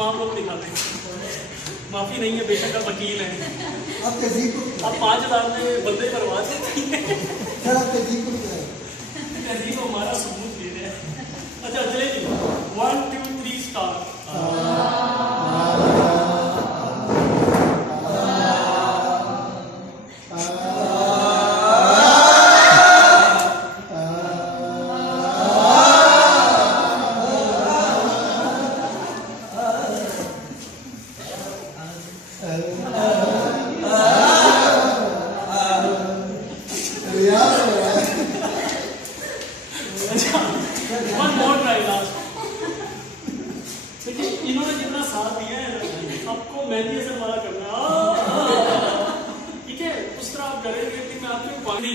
तमाम लोग दिखाते हैं। माफी नहीं है, बेशक आप वकील हैं। आप तहजीब को आप 5,000 में बंदे बर्बाद होती है। सर आप तहजीब को क्या तहजीब हमारा सबूत दे रहे हैं। अच्छा चले जी, 1 2 3 start. One more try last. देखिए इन्होंने जितना साथ दिया है ना, आपको मेहंदी असर वाला करना है। ठीक है, उस तरह आप करेंगे कि मैं आपको पानी